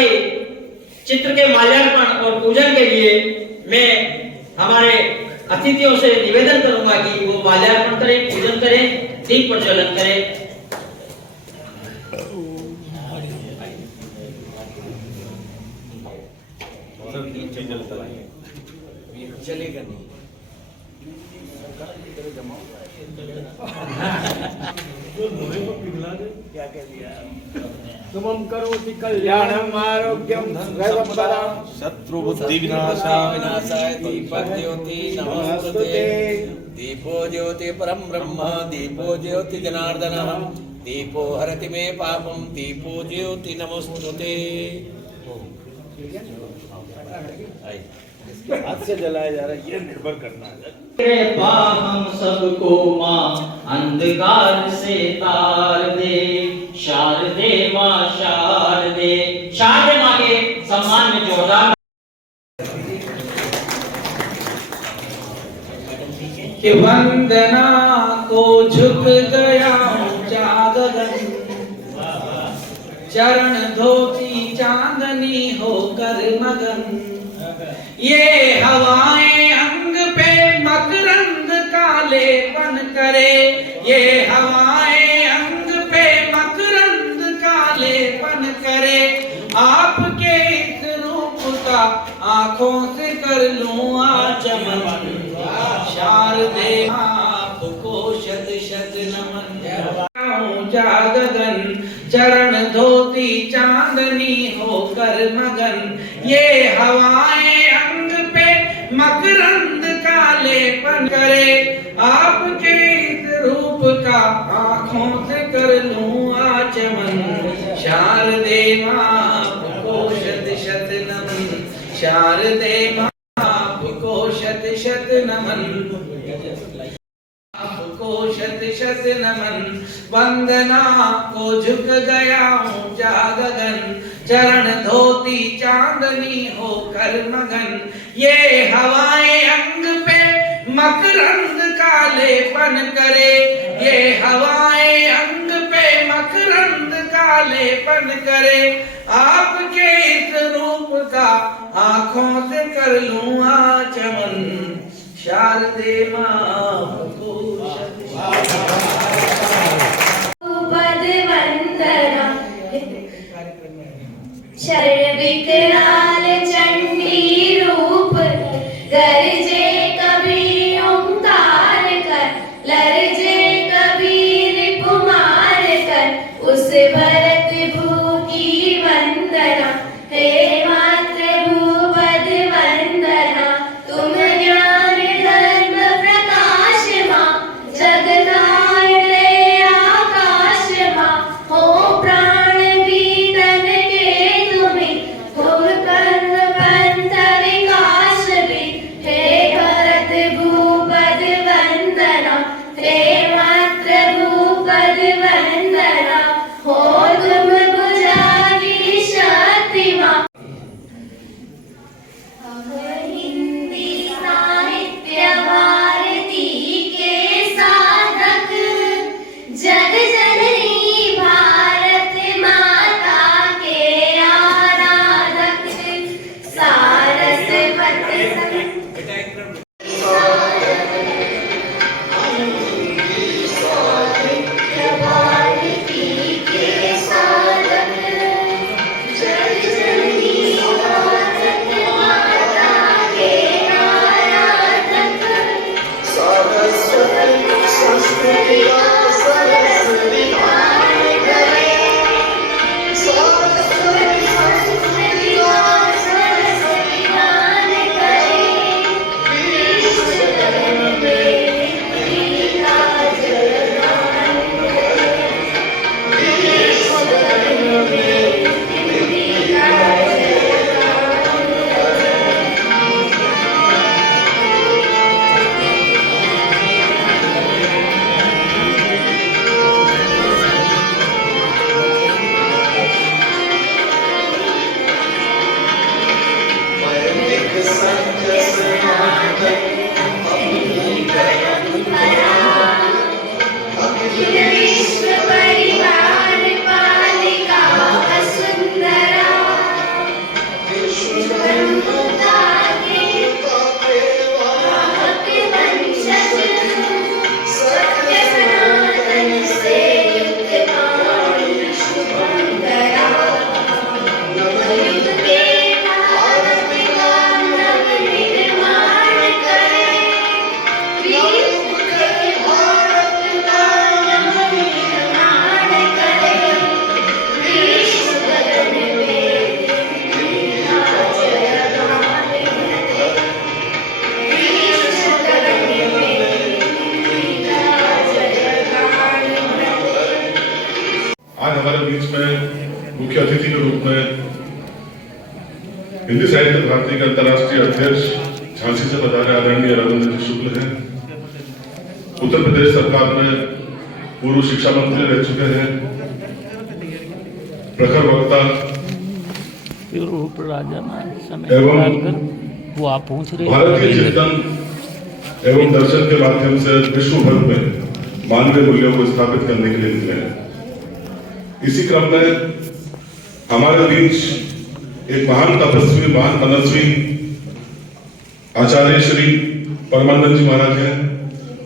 के चित्र के माल्यार्पण और पूजन के लिए मैं हमारे अतिथियों से निवेदन करूंगा कि वो माल्यार्पण करें, पूजन करें, दीप प्रज्वलन करें। चलेगा नहीं। क्या कह दिया? शुभम करोति कल्याणम आरोग्यम धनसंपदाम शत्रु बुद्धि विनाशाय विनाशाय दीपक ज्योति नमस्ते। दीपो ज्योति परम ब्रह्म, दीपो ज्योति जनार्दनः, दीपो हरति मे पापम, दीपो ज्योति नमोस्तुते। हाथ से जलाया जा रहा है, ये निर्भर करना है। कृपा हम सबको माँ अंधकार से तार दे, शारदे माँ शारदे। शारदे माँ के सम्मान में जोरदार कि वंदना को झुक गया ऊंचा गगन, चरण धोती चांदनी होकर मगन। ये हवाएं अंग पे मकरंद कालेपन करे, ये हवाएं अंग पे मकरंद कालेपन करे। आपके इस रूप का आंखों से कर लूं आचमन, शारदे आपको शत शत नमन। ऊंचा गगन, चरण धोती चांदनी होकर मगन। ये हवाएं अंग पे मकरंद कालेपन करे, आपके इस रूप का आंखों से कर लूं आचमन। शारदे माँ आपको शत शत नमन, शारदे माँ आपको शत शत नमन, आपको शत शत नमन। वंदना को झुक गया ऊंचा गगन, चरण धोती चांदनी होकर मगन। ये हवाएं अंग पे मकरंद कालेपन करे, ये हवाएं अंग पे मकरंद कालेपन करे। आपके इस रूप का आंखों से कर लूं आचमन, शारदे माँ को शरण विकराल चंडी रूप, गरजे कभी ओंकार कर, लरजे कभी रिपु मार कर। उस भरत भू की वंदना, हे मातृ भूपद वंदना। तुम ज्ञान धर्म प्रकाश माँ, जगदाय आकाश माँ। हो प्राण भी तन के तुम्हें, तुम कर्म पंथ विकास भी। हे भरत भूपद वंदना, हे मातृ भूपद वंदना। हो तुम भुजानी शक्ति माँ, हिंदी साहित्य भारती के अंतर्राष्ट्रीय अध्यक्ष झांसी से पधारे आदरणीय रविंद्र जी शुक्ल हैं। उत्तर प्रदेश सरकार में पूर्व शिक्षा मंत्री रह चुके हैं। प्रखर वक्ता एवं वो आप पहुंच रहे भारतीय चिंतन एवं दर्शन के माध्यम से विश्व भर में मानवीय मूल्यों को स्थापित करने के लिए निकले हैं। इसी क्रम में हमारे बीच एक महान तपस्वी, महान मनस्वी आचार्य श्री परमानंद जी महाराज हैं,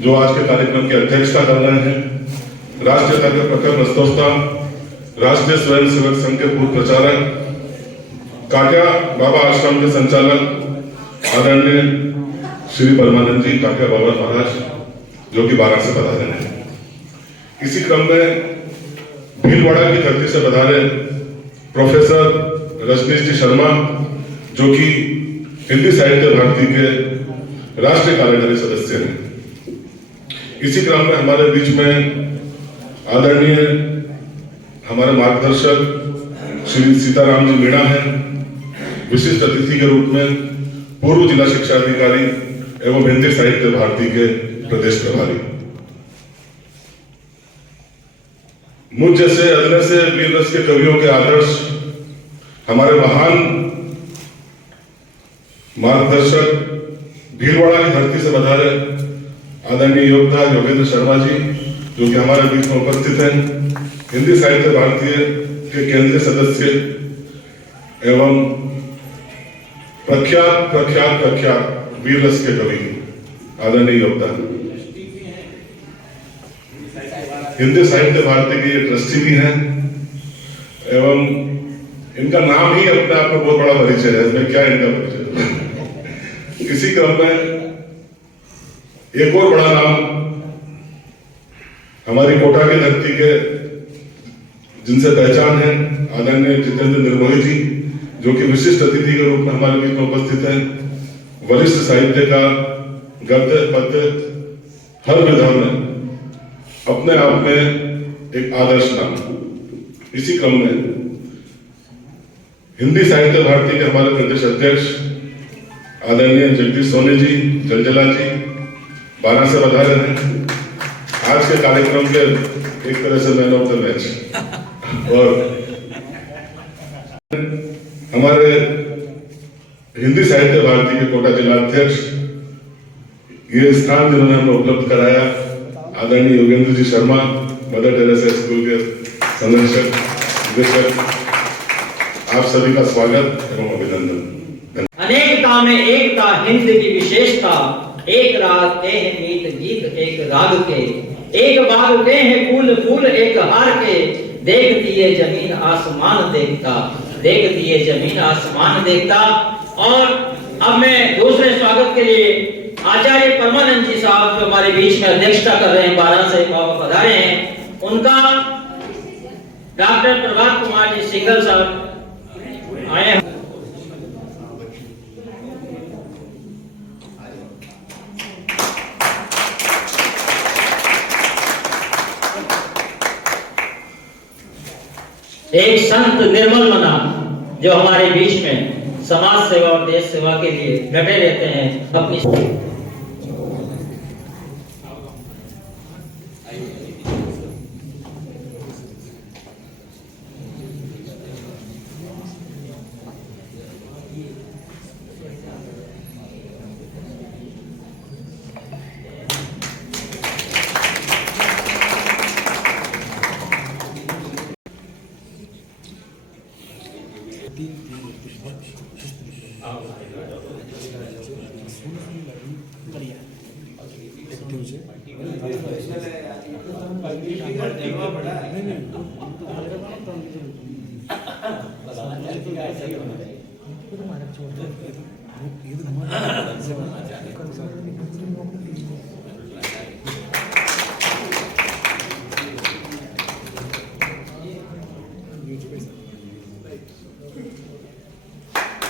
जो आज के कार्यक्रम की अध्यक्षता कर रहे हैं। राष्ट्रीय तर्क प्रखर प्रस्तोता, राष्ट्रीय स्वयंसेवक संघ के पूर्व प्रचारक, काका बाबा आश्रम के संचालक आदरणीय श्री परमानंद जी काका बाबा महाराज, जो कि 12 से पधारे हैं। इसी क्रम में भीलवाड़ा की धरती से पधारे प्रोफेसर रजनीश जी शर्मा, जो कि हिंदी साहित्य भारती के राष्ट्रीय कार्यकारी सदस्य हैं। इसी क्रम में हमारे बीच में आदरणीय हमारे मार्गदर्शक श्री सीताराम जी मीणा हैं, विशिष्ट अतिथि के रूप में पूर्व जिला शिक्षा अधिकारी एवं हिंदी साहित्य भारती के प्रदेश प्रभारी। मुझ जैसे अदने से वीर रस के कवियों के आदर्श हमारे महान मार्गदर्शक भीलवाड़ा की धरती से पधारे आदरणीय योद्धा योगेंद्र शर्मा जी, जो कि हमारे बीच में उपस्थित हैं। हिंदी साहित्य भारतीय के केंद्रीय सदस्य एवं प्रख्यात वीर रस के कवि आदरणीय योद्धा, हिंदी साहित्य भारती के ये ट्रस्टी भी हैं एवं इनका नाम ही अपने आप में बहुत बड़ा परिचय है। इसमें क्या इनका परिचय। इसी क्रम में एक और बड़ा नाम हमारी कोटा की धरती के जिनसे पहचान है आदरणीय जितेंद्र निर्मोही जी, जो कि विशिष्ट अतिथि के रूप में हमारे बीच में उपस्थित हैं। वरिष्ठ साहित्य का गद्य पद्य हर विधा में अपने आप में एक आदर्श नाम। इसी क्रम में हिंदी साहित्य भारती के हमारे प्रदेश अध्यक्ष आदरणीय जगदीश सोनी जी जलजला जी 12 से पधारे हैं। आज के कार्यक्रम के एक तरह से मैन ऑफ द मैच। और हमारे हिंदी साहित्य भारती के कोटा जिला अध्यक्ष, ये स्थान जिन्होंने हमें उपलब्ध कराया, आदरणीय Yogendra ji Sharma, mother Teresa school के संरक्षक निदेशक, आप सभी का स्वागत एवं अभिनंदन। अनेकता में एकता हिंद की विशेषता, एक राग के हैं मीत गीत एक राग के, एक बाग के हैं फूल फूल एक हार के, देख दिए जमीन आसमान देखता, देख दिए जमीन आसमान देखता। और अब मैं दूसरे स्वागत के लिए आचार्य परमानंद जी साहब, जो हमारे बीच में अध्यक्षता कर रहे हैं, 12 से पधारे हैं, उनका डॉक्टर प्रभात कुमार जी सिंगल साहब आए हैं। एक संत निर्मल मना, जो हमारे बीच में समाज सेवा और देश सेवा के लिए डटे रहते हैं। अपनी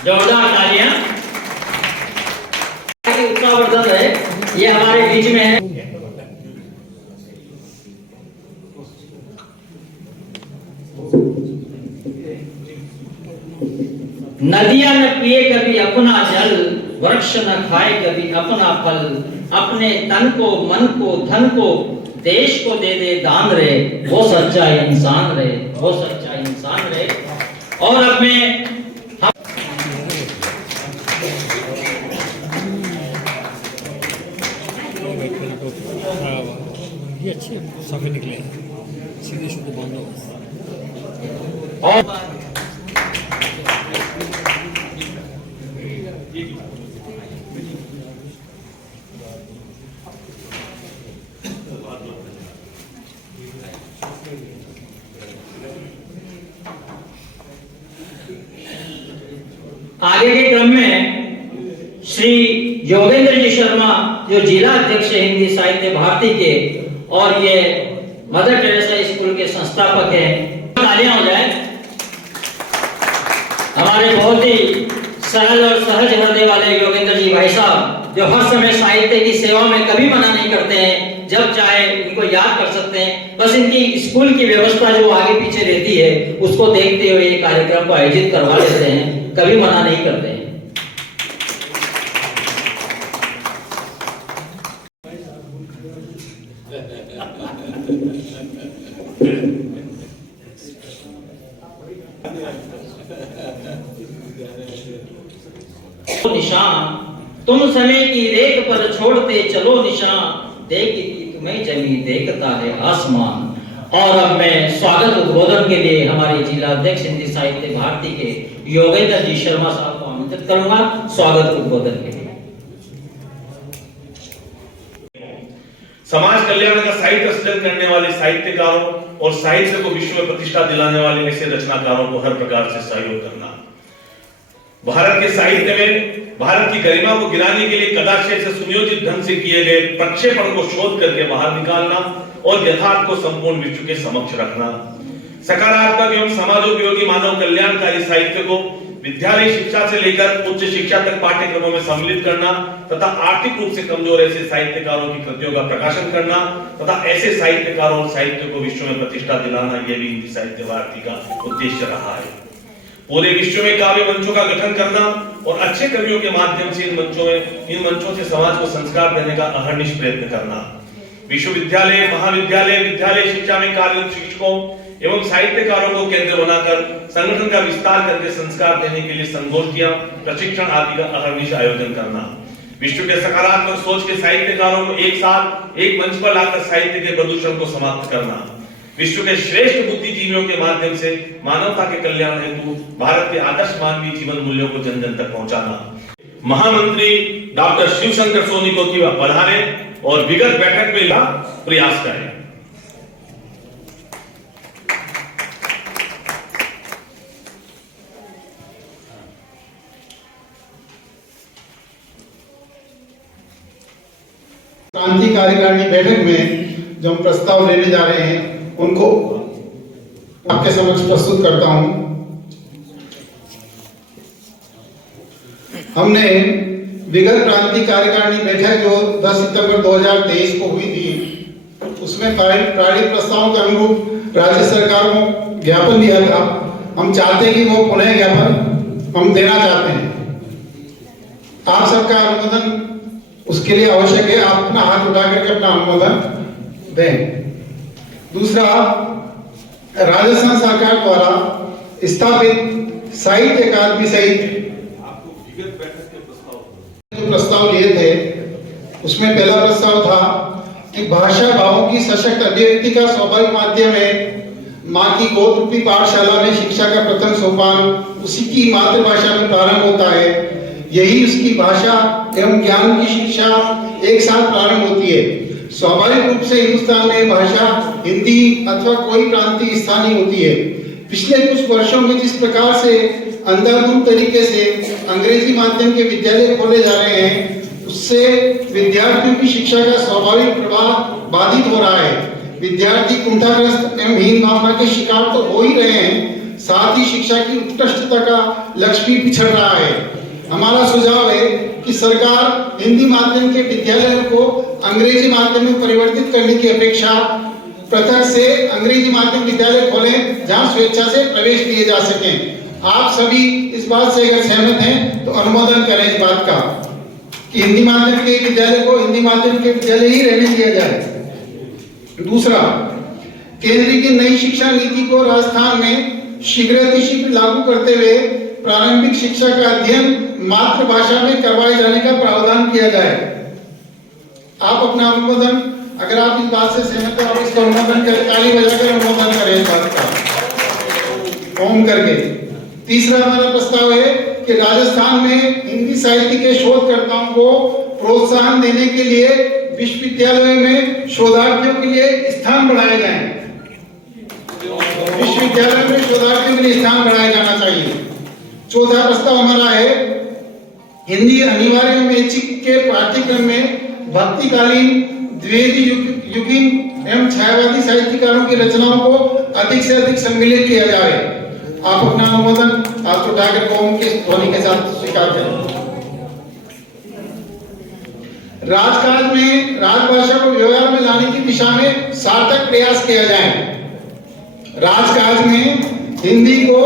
जोरदार तालियां। उत्साहवर्धन है, ये हमारे बीच में है। नदियां न पिए कभी अपना जल, वृक्ष न खाए कभी अपना फल, अपने तन को, मन को, धन को, देश को दे दे दान रे, वो सच्चा इंसान रे, वो सच्चा इंसान रे। और अब मैं ये अच्छे साफे निकले सीधे शुरू बंद हो। और आगे के क्रम में श्री योगेंद्र जी शर्मा जो जिला अध्यक्ष है हिंदी साहित्य भारती के और ये मदर टेरेसा स्कूल के संस्थापक हैं, तालियां हो जाए। हमारे बहुत ही सरल और सहज हृदय वाले योगेंद्र जी भाई साहब जो हर समय साहित्य की सेवा में कभी मना नहीं करते हैं, जब चाहे इनको याद कर सकते हैं। बस इनकी स्कूल की व्यवस्था जो आगे पीछे रहती है उसको देखते हुए ये कार्यक्रम को आयोजित करवा लेते हैं, कभी मना नहीं करते हैं। निशान तुम समय की रेख पर छोड़ते चलो निशान, देखती तुम्हें जमी देखता है आसमान। और अब मैं स्वागत उद्बोधन के लिए हमारे जिला अध्यक्ष हिंदी साहित्य भारती के योगेंद्र जी शर्मा साहब को आमंत्रित करूंगा स्वागत उद्बोधन के लिए। समाज कल्याण का साहित्य सृजन करने वाले साहित्यकारों और साहित्य को विश्व में प्रतिष्ठा दिलाने वाले ऐसे रचनाकारों को हर प्रकार से सहयोग करना, भारत के साहित्य में भारत की गरिमा को गिराने के लिए कदाशय से सुनियोजित ढंग से किए गए प्रक्षेपण को शोध करके बाहर निकालना और यथार्थ को संपूर्ण विश्व के समक्ष रखना, सकारात्मक एवं समाजोपयोगी मानव कल्याणकारी साहित्य को विद्यालय शिक्षा से लेकर उच्च शिक्षा तक पाठ्यक्रमों में सम्मिलित करना तथा आर्थिक रूप से कमजोर ऐसे साहित्यकारों की कृतियों का प्रकाशन करना तथा ऐसे साहित्यकारों और साहित्य को विश्व में प्रतिष्ठा दिलाना, यह भी हिंदी साहित्य भारती का उद्देश्य रहा है। पूरे विश्व में काव्य मंचों का गठन करना और अच्छे कवियों के माध्यम से इन मंचों से समाज को संस्कार देने का अहर्निश प्रयत्न करना, विश्वविद्यालय, महाविद्यालय, विद्यालय शिक्षा में कार्यरत शिक्षकों एवं साहित्यकारों को केंद्र बनाकर संगठन का विस्तार करके संस्कार देने के लिए संगोष्ठियां, प्रशिक्षण आदि का अहर्निश आयोजन करना, विश्व के सकारात्मक सोच के साहित्यकारों को एक साथ एक मंच पर लाकर साहित्य के प्रदूषण को समाप्त करना, विश्व के श्रेष्ठ बुद्धिजीवियों के माध्यम से मानवता के कल्याण हेतु भारत के आदर्श मानवीय जीवन मूल्यों को जन जन तक पहुंचाना। महामंत्री डॉक्टर शिवशंकर सोनी को की पधारे और विगत बैठक में प्रयास करें। क्रांति कार्यकारिणी बैठक में जो हम प्रस्ताव लेने जा रहे हैं उनको आपके समक्ष प्रस्तुत करता हूं। हमने विगत क्रांति कार्यकारिणी बैठक जो 10 सितंबर 2023 को हुई थी उसमें पारित प्रस्तावों के अनुरूप राज्य सरकार को ज्ञापन दिया था। हम चाहते हैं कि वो पुनः ज्ञापन हम देना चाहते हैं। आप सबका अनुमोदन उसके लिए आवश्यक है। आप अपना हाथ उठा करके अपना अनुमोदन दें। दूसरा, राजस्थान सरकार द्वारा स्थापित साहित्य अकादमी सहित जो प्रस्ताव लिए थे उसमें पहला प्रस्ताव था कि भाषा भावों की सशक्त अभिव्यक्ति का स्वाभाविक माध्यम है। माँ की गोद रूपी पाठशाला में शिक्षा का प्रथम सोपान उसी की मातृभाषा में प्रारंभ होता है। यही उसकी भाषा एवं ज्ञान की शिक्षा एक साथ प्रारंभ होती है। स्वाभाविक रूप से हिंदुस्तान में भाषा हिंदी अथवा कोई प्रांतीय स्थानीय होती है। पिछले कुछ वर्षों में जिस प्रकार से अंधाधुंध तरीके से अंग्रेजी माध्यम के विद्यालय खोले जा रहे हैं उससे विद्यार्थियों की शिक्षा का स्वाभाविक प्रवाह बाधित हो रहा है। विद्यार्थी कुंठाग्रस्त एवं हीन भावना के शिकार तो हो ही रहे हैं, साथ ही शिक्षा की उत्कृष्टता का लक्ष्य भी पिछड़ रहा है। हमारा सुझाव है कि सरकार हिंदी माध्यम के विद्यालयों को अंग्रेजी माध्यम में परिवर्तित करने की अपेक्षा पृथक से अंग्रेजी माध्यम विद्यालय खोलें जहां स्वेच्छा से प्रवेश दिए जा सकें। आप सभी इस बात से अगर सहमत हैं तो अनुमोदन करें इस बात का कि हिंदी माध्यम के विद्यालय को हिंदी माध्यम के विद्यालय ही रहने दिया जाए। दूसरा, केंद्र की नई शिक्षा नीति को राजस्थान में शीघ्र लागू करते हुए प्रारंभिक शिक्षा का अध्ययन मातृभाषा में करवाए जाने का प्रावधान किया जाए। आप अपना अनुमोदन, अगर आप इस बात से सहमत हो, आप इसका अनुमोदन करें, ताली बजाकर अनुमोदन करें इस बात का ओम करके। तीसरा हमारा प्रस्ताव है कि राजस्थान में हिंदी साहित्य के शोधकर्ताओं को प्रोत्साहन देने के लिए विश्वविद्यालय में शोधार्थियों के लिए स्थान बढ़ाए जाएं। विश्वविद्यालय में शोधार्थियों के लिए स्थान बढ़ाया जाना चाहिए। चौथा प्रस्ताव हमारा है हिंदी अनिवार्य में ऐच्छिक के पाठ्यक्रम में भक्तिकालीन, द्विवेदी, युगीन एवं छायावादी साहित्यकारों की रचनाओं को अधिक से अधिक सम्मिलित किया जाए। आप अपना अनुमोदन हाथ उठाकर कौम के ध्वनि के साथ स्वीकार करें। राजकाज में राजभाषा को व्यवहार में लाने की दिशा में सार्थक प्रयास किया जाए। राजकाज में हिंदी को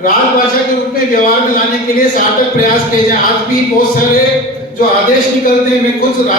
राजभाषा के रूप में व्यवहार में लाने के लिए सार्थक प्रयास किए जाए। आज भी बहुत सारे जो आदेश निकलते हैं, मैं खुद